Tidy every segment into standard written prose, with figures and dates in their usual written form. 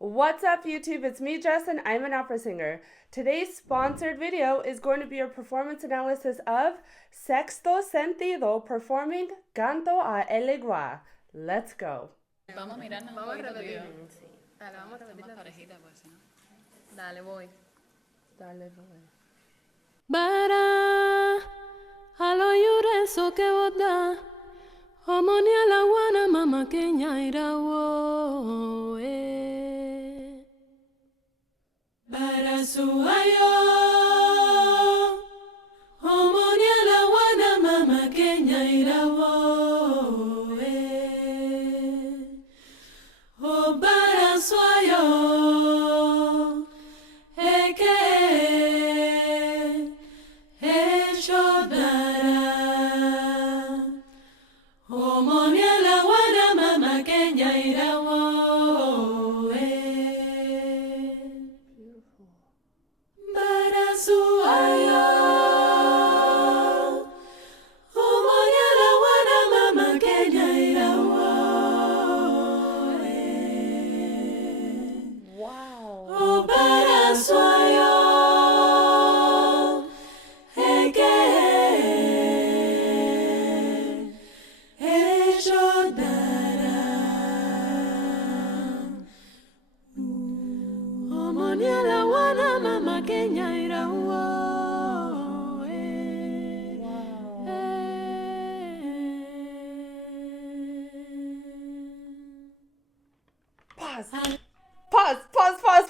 What's up, YouTube? It's me, Jess, and I'm an opera singer. Today's sponsored video is going to be a performance analysis of Sexto Sentido performing Canto a Elegguá. Let's go. Vamos a mirarnos un poquito tú y yo. Sí. Dale, vamos a repetir Más la parejita, pues, ¿no? Dale, voy. Dale, voy. Bara alo yure so que woda homoni ala wana mama kenya irawo bara suayo homoni ala wana mama kenya irawo o bara suayo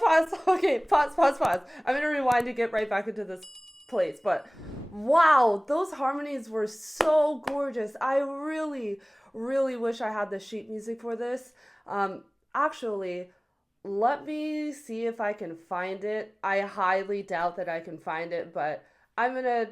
Pause. Okay, pause. I'm gonna rewind to get right back into this place. But wow, those harmonies were so gorgeous. I really wish I had the sheet music for this. Actually, let me see if I can find it. I highly doubt that I can find it, but I'm gonna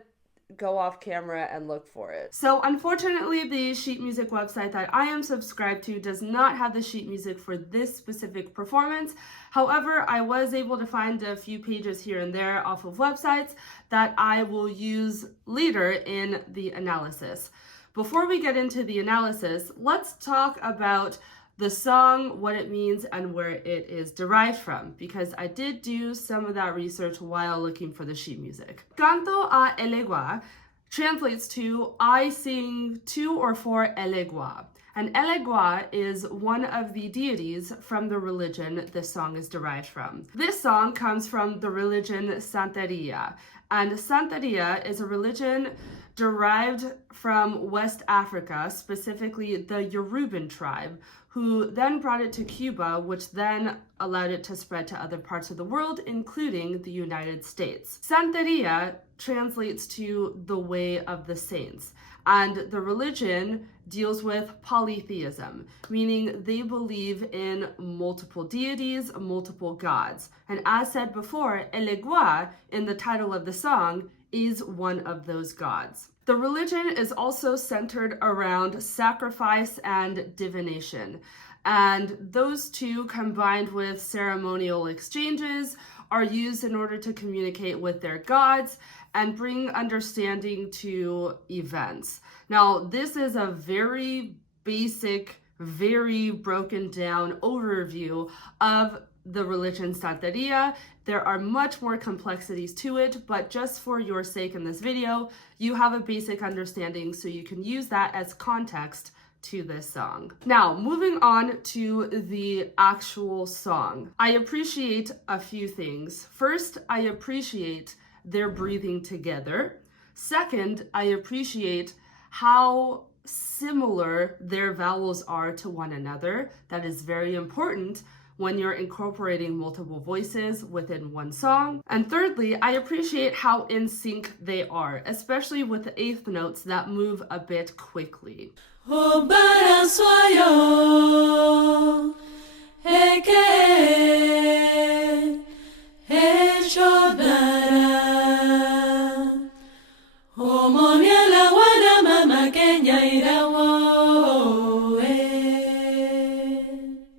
go off camera and look for it. So unfortunately, the sheet music website that I am subscribed to does not have the sheet music for this specific performance. However, I was able to find a few pages here and there off of websites that I will use later in the analysis. Before we get into the analysis, let's talk about the song, what it means, and where it is derived from, because I did do some of that research while looking for the sheet music. Canto a Elegguá translates to I sing to or for Elegguá. And Elegguá is one of the deities from the religion this song is derived from. This song comes from the religion Santeria. And Santeria is a religion derived from West Africa, specifically the Yoruban tribe, who then brought it to Cuba, which then allowed it to spread to other parts of the world, including the United States. Santeria translates to the way of the saints, and the religion deals with polytheism, meaning they believe in multiple deities, multiple gods. And as said before, Elegguá, in the title of the song, is one of those gods. The religion is also centered around sacrifice and divination, and those two, combined with ceremonial exchanges, are used in order to communicate with their gods and bring understanding to events. Now, this is a very basic, very broken down overview of the religion Santeria. There are much more complexities to it, but just for your sake in this video, you have a basic understanding so you can use that as context to this song. Now, moving on to the actual song. I appreciate a few things. First, I appreciate their breathing together. Second, I appreciate how similar their vowels are to one another. That is very important when you're incorporating multiple voices within one song. And thirdly, I appreciate how in sync they are, especially with the eighth notes that move a bit quickly.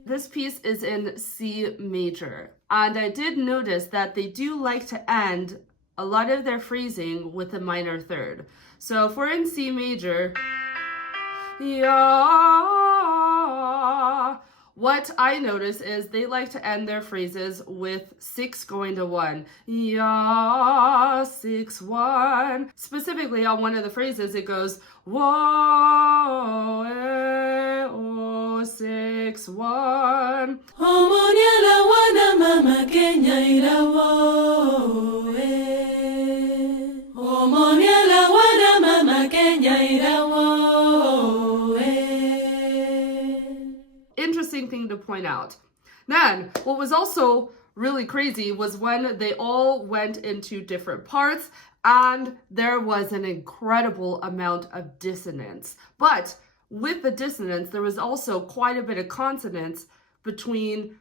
This piece is in C major, and I did notice that they do like to end a lot of their phrasing with a minor third. So if we're in C major, yeah, what I notice is they like to end their phrases with 6 going to 1. Ya, 6, 1. Specifically on one of the phrases, it goes, whoa, eh, oh, 6, 1. Omonia la wana mama Kenya irawo, eh. Omonia la wana mama Kenya irawo, eh. Interesting thing to point out. Then, what was also really crazy was when they all went into different parts and there was an incredible amount of dissonance. But with the dissonance, there was also quite a bit of consonance between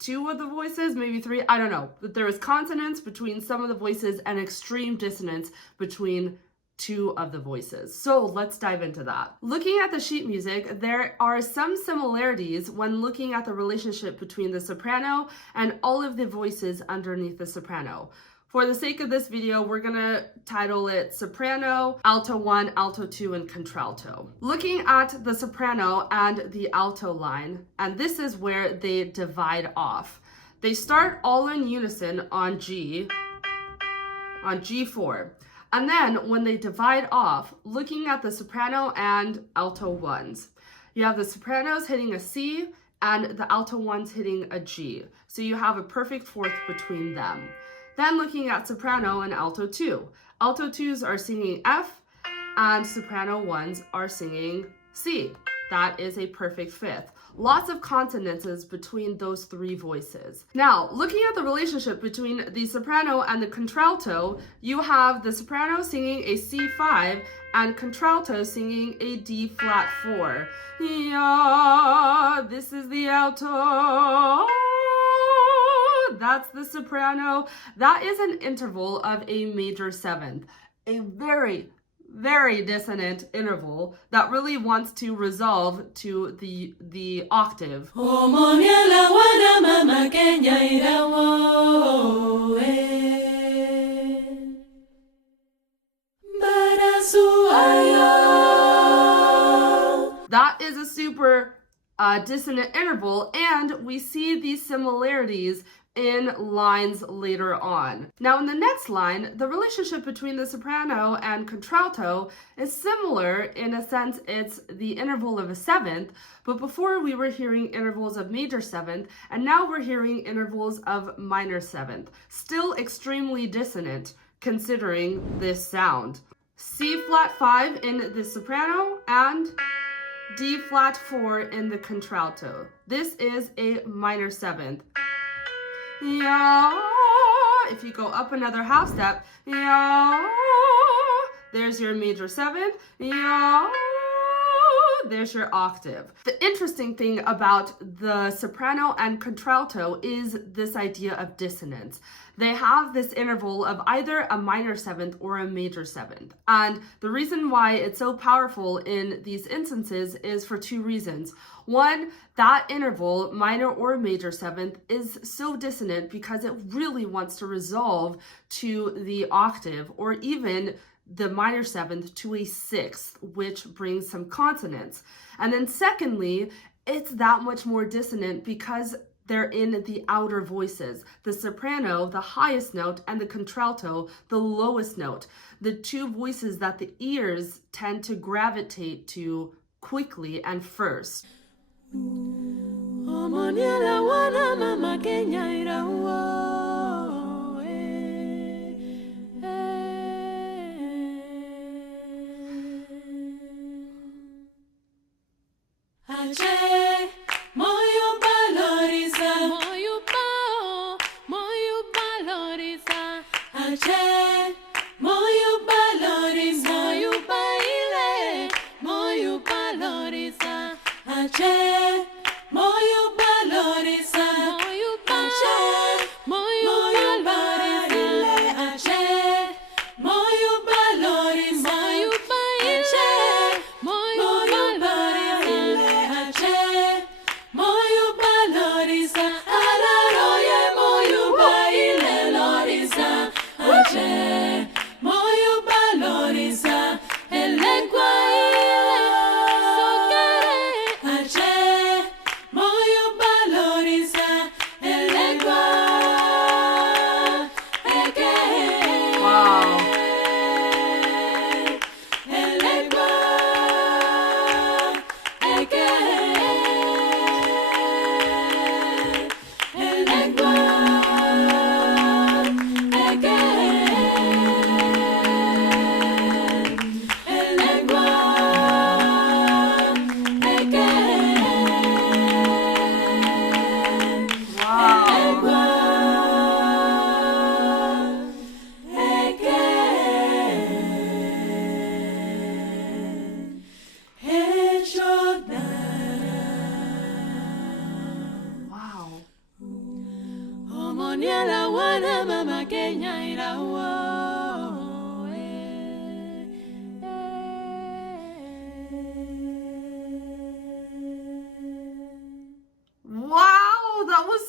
2 of the voices, maybe 3, I don't know. But there was consonance between some of the voices and extreme dissonance between 2 of the voices. So let's dive into that. Looking at the sheet music, there are some similarities when looking at the relationship between the soprano and all of the voices underneath the soprano. For the sake of this video, we're gonna title it Soprano, Alto 1, Alto 2, and Contralto. Looking at the soprano and the alto line, and this is where they divide off. They start all in unison on G, on G4. And then when they divide off, looking at the soprano and alto ones, you have the sopranos hitting a C and the alto ones hitting a G. So you have a perfect fourth between them. Then looking at soprano and alto 2. Alto 2s are singing F and soprano 1s are singing C. That is a perfect fifth. Lots of consonances between those 3 voices. Now, looking at the relationship between the soprano and the contralto, you have the soprano singing a C5 and contralto singing a D flat 4. Yeah, this is the alto. That's the soprano. That is an interval of a major 7th. A very dissonant interval that really wants to resolve to the octave. That is a super dissonant interval, and we see these similarities in lines later on. Now in the next line, the relationship between the soprano and contralto is similar in a sense. It's the interval of a 7th, but before we were hearing intervals of major 7th, and now we're hearing intervals of minor 7th. Still extremely dissonant considering this sound. C flat 5 in the soprano and D flat 4 in the contralto. This is a minor 7th. Yeah, if you go up another half step, yeah, there's your major 7th, yeah, there's your octave. The interesting thing about the soprano and contralto is this idea of dissonance. They have this interval of either a minor 7th or a major 7th. And the reason why it's so powerful in these instances is for 2 reasons. One, that interval, minor or major 7th, is so dissonant because it really wants to resolve to the octave or even the minor 7th to a 6th, which brings some consonance. And then secondly, it's that much more dissonant because they're in the outer voices. The soprano, the highest note, and the contralto, the lowest note. The 2 voices that the ears tend to gravitate to quickly and first. Omonia la wana mama Kenya irawo. Wow, that was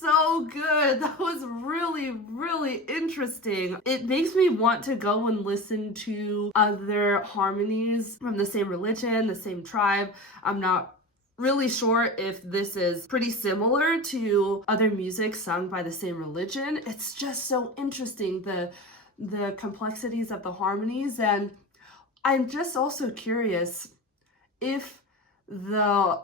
so good. That was really interesting. It makes me want to go and listen to other harmonies from the same religion, the same tribe. I'm not really sure if this is pretty similar to other music sung by the same religion. It's just so interesting, the complexities of the harmonies, and I'm just also curious if the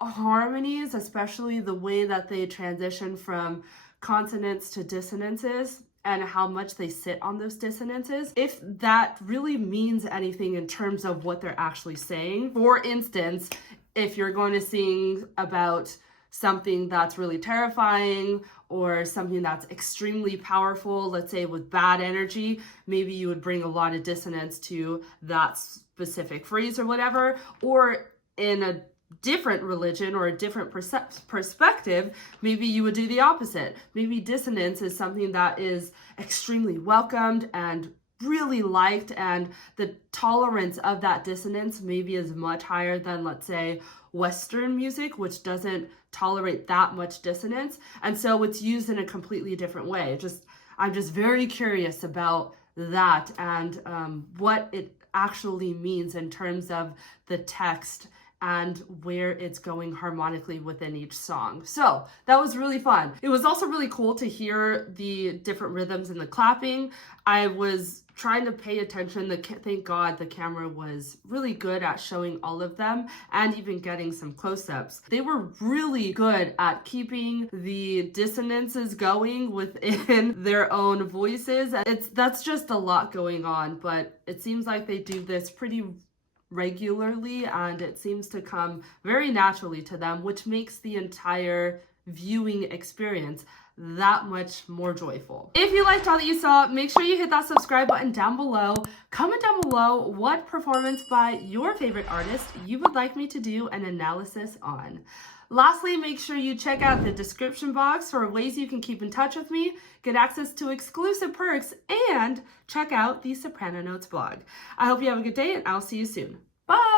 harmonies, especially the way that they transition from consonants to dissonances and how much they sit on those dissonances, if that really means anything in terms of what they're actually saying. For instance, if you're going to sing about something that's really terrifying or something that's extremely powerful, let's say with bad energy, maybe you would bring a lot of dissonance to that specific phrase or whatever. Or in a different religion or a different perspective, maybe you would do the opposite. Maybe dissonance is something that is extremely welcomed and really liked, and the tolerance of that dissonance maybe is much higher than, let's say, Western music, which doesn't tolerate that much dissonance, and so it's used in a completely different way. I'm just very curious about that and what it actually means in terms of the text and where it's going harmonically within each song. So that was really fun. It was also really cool to hear the different rhythms and the clapping. I was trying to pay attention. Thank God the camera was really good at showing all of them and even getting some close-ups. They were really good at keeping the dissonances going within their own voices. That's just a lot going on, but it seems like they do this pretty regularly and it seems to come very naturally to them, which makes the entire viewing experience that much more joyful. If you liked all that you saw, make sure you hit that subscribe button down below. Comment down below what performance by your favorite artist you would like me to do an analysis on. Lastly, make sure you check out the description box for ways you can keep in touch with me, get access to exclusive perks, and check out the Soprano Notes blog. I hope you have a good day, and I'll see you soon. Bye!